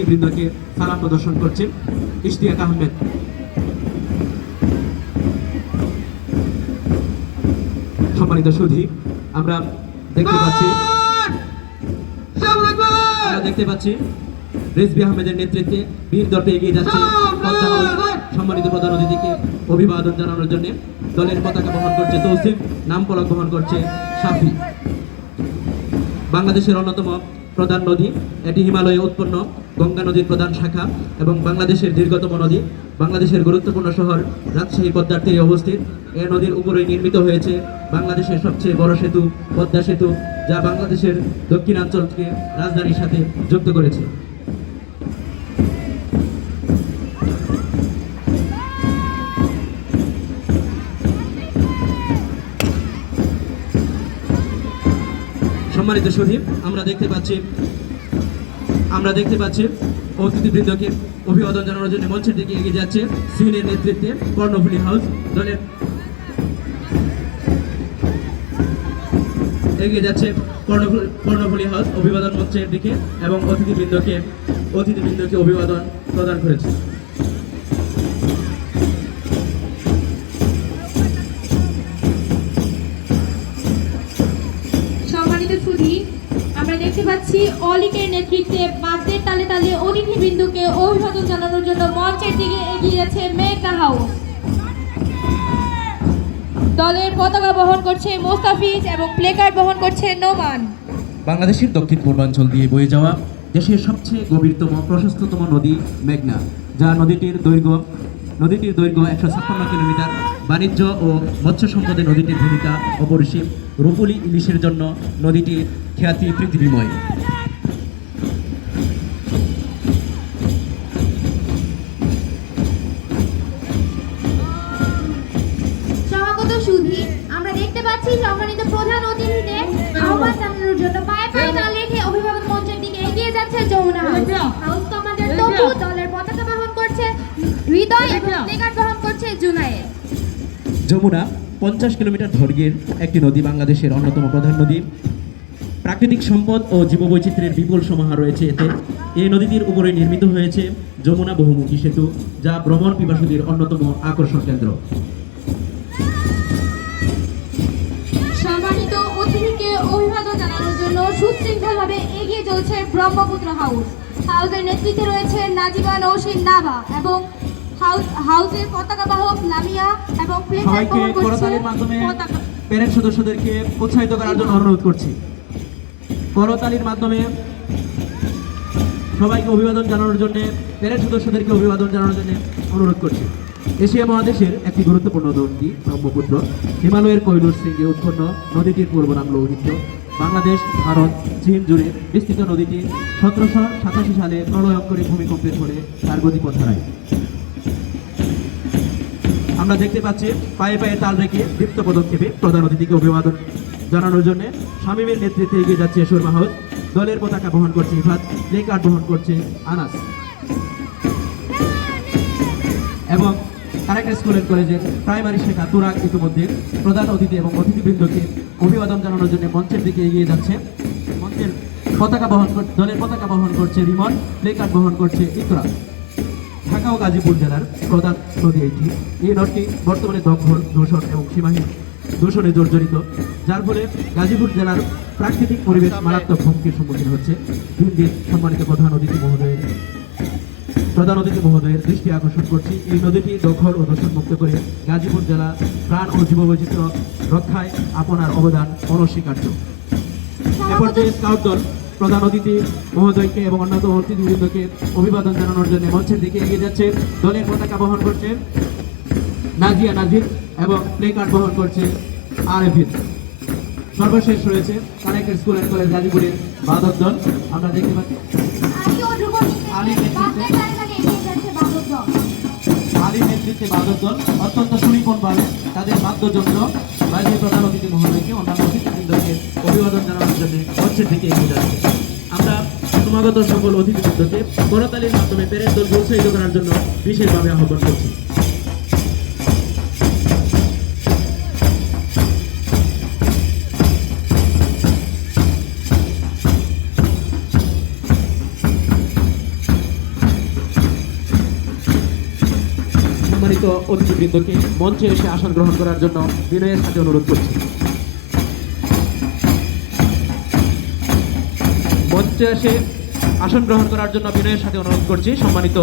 অতিথিবৃন্দকে সালাম প্রদর্শন করছেন ইশতিয়াক আহমেদ। সম্মানিত সুধী, আমরা দেখতে পাচ্ছি দেখতে পাচ্ছি রেজবি আহমেদের নেতৃত্বে বীর দলটি এগিয়ে যাচ্ছে। সম্মানিত প্রধান অতিথিকে অভিবাদন জানানোর জন্য দলের পতাকা বহন করছে তৌসিফ, নাম ফলক বহন করছে সাফি বাংলাদেশের অন্যতম প্রধান নদী, এটি হিমালয়ে উৎপন্ন, গঙ্গা নদীর প্রধান শাখা এবং বাংলাদেশের দীর্ঘতম নদী। বাংলাদেশের গুরুত্বপূর্ণ শহর রাজশাহী পদ্মার তীরে অবস্থিত। এ নদীর উপরেই নির্মিত হয়েছে বাংলাদেশের সবচেয়ে বড় সেতু, পদ্মা সেতু, যা বাংলাদেশের দক্ষিণাঞ্চলকে রাজধানীর সাথে যুক্ত করেছে। সম্মানিত শহীদ, আমরা দেখতে পাচ্ছি, আমরা দেখতে পাচ্ছি অতিথিবৃন্দকে অভিবাদন জানানোর জন্য মঞ্চের দিকে এগিয়ে যাচ্ছে সিনের নেতৃত্বে কর্ণফুলি হাউস দলের। এগিয়ে যাচ্ছে কর্ণফুলি হাউস অভিবাদন মঞ্চের দিকে এবং অতিথিবৃন্দকে অতিথিবৃন্দকে অভিবাদন প্রদান করেছে। অলিকের নেতৃত্বে বাদ্যের তালে তালে অতিথিবৃন্দকে অভিবাদন জানানোর জন্য মঞ্চের দিকে এগিয়ে যাচ্ছে মেঘনা হাউস। দলের পতাকা বহন করছে মোস্তাফিজ এবং প্লেকার্ড বহন করছে নোমান। বাংলাদেশের দক্ষিণ পূর্বাঞ্চল দিয়ে বয়ে যাওয়া দেশের সবচেয়ে গভীরতম, প্রশস্ততম নদী মেঘনা, যা নদীটির দৈর্ঘ্য নদীটির দৈর্ঘ্য একশো ছাপ্পান্ন কিলোমিটার, বাণিজ্য ও মৎস্য সম্পদে নদীটির ভূমিকা অপরিসীম। রূপলি ইলিশের জন্য নদীটির খ্যাতি পৃথিবীময়। আমরা দেখতে পাচ্ছি প্রধান অভিভাবক এগিয়ে যাচ্ছে দলের হৃদয় এবং বহন করছে জুনায়েদ। যমুনা পঞ্চাশ কিলোমিটার দৈর্ঘ্যের একটি নদী বাংলাদেশের অন্যতম প্রধান নদী। প্রাকৃতিক সম্পদ ও জীববৈচিত্র্যের বিপুল সমাহার রয়েছে এতে। এই নদীটির উপরে নির্মিত হয়েছে যমুনা বহুমুখী সেতু যা ভ্রমণ পিপাসুদের অন্যতম আকর্ষণ কেন্দ্র। সম্মানিত অতিথিকে অভিবাদন জানানোর জন্য সুশৃঙ্খলভাবে এগিয়ে চলছে ব্রহ্মপুত্র হাউস। হাউসের নেতৃত্বে রয়েছে নাজিবা নৌসিন নাভা এবং হাউসের পতাকা বাহক লামিয়া এবং সবাইকে করতালির মাধ্যমে প্যারেড সদস্যদেরকে উৎসাহিত করার জন্য অনুরোধ করছি। করতালির মাধ্যমে সবাইকে অভিবাদন জানানোর জন্য প্যারেড সদস্যদেরকে অভিবাদন জানানোর জন্য অনুরোধ করছি। এশিয়া মহাদেশের একটি গুরুত্বপূর্ণ নদী ব্রহ্মপুত্র। হিমালয়ের কৈলুর শৃঙ্গে উৎপন্ন নদীটির পূর্ব নাম লৌহিত্য। বাংলাদেশ ভারত চীন জুড়ে বিস্তৃত নদীটি সতেরোশো সাতাশি সালে প্রলয়ঙ্করী ভূমিকম্পের ফলে তার গতিপথ হারায়। আমরা দেখতে পাচ্ছি পায়ে পায়ে তাল রেখে দীপ্ত পদক্ষেপে প্রধান অতিথিকে অভিবাদন জানানোর জন্য শামীমের নেতৃত্বে এগিয়ে যাচ্ছে সুরমা হাউস দলের পতাকা বহন করছে ইফাত, প্লে কার্ড বহন করছে আনাস। এবং কারেক্ট স্কুল অ্যান্ড কলেজের প্রাইমারি শেখা তুরাক ইতিমধ্যে প্রধান অতিথি এবং অতিথিবৃন্দকে অভিবাদন জানানোর জন্য মঞ্চের দিকে এগিয়ে যাচ্ছে। মঞ্চের পতাকা বহন দলের পতাকা বহন করছে রিমন, প্লে কার্ড বহন করছে ইকরা ঢাকা ও গাজীপুর জেলার প্রধান নদী এটি। এই নদটি বর্তমানে দখল দূষণ এবং সীমাহীন দূষণে জর্জরিত। যার ফলে গাজীপুর জেলার প্রাকৃতিক পরিবেশ মারাত্মক হুমকির সম্মুখীন হচ্ছে। দিন দিন সম্মানিত প্রধান অতিথি মহোদয়ের প্রধান অতিথি মহোদয়ের দৃষ্টি আকর্ষণ করছি। এই নদীটি দখল ও দূষণ মুক্ত করে গাজীপুর জেলা প্রাণ ও জীববৈচিত্র্য রক্ষায় আপনার অবদান অনস্বীকার্য। এ পর্যায়ে স্কাউট দল প্রধান অতিথি মহোদয়কে এবং অন্যতম অতিথিবৃন্দকে অভিবাদন জানানোর জন্য মঞ্চের দিকে এগিয়ে যাচ্ছে। দলের পতাকা বহন করছে নাজিয়া নাজির এবং প্লে কার্ড বহন করছে আর এফিন সর্বশেষ রয়েছে কানেক্টেড স্কুল অ্যান্ড কলেজ গাজীপুরের বাদক দল। আমরা দেখতে পাচ্ছি আলী নেতৃত্বে বাদক দল। অত্যন্ত সুনিপুণভাবে তাদের বাদ্যযন্ত্র বাইরের প্রধান অতিথি মহোদয়কে অন্যান্য অতিথিবৃন্দকে অভিবাদন জানানোর জন্য মঞ্চের দিকে সমাগত সকল অতিথিবৃন্দকে করতালির মাধ্যমে পেরের দল উৎসাহিত করার জন্য বিশেষভাবে আহ্বান করছি। সম্মানিত অতিথিবৃন্দকে মঞ্চে এসে আসন গ্রহণ করার জন্য বিনয়ের সাথে অনুরোধ করছি। মঞ্চে এসে আসন গ্রহণ করার জন্য বিনয়ের সাথে অনুরোধ করছি। সম্মানিত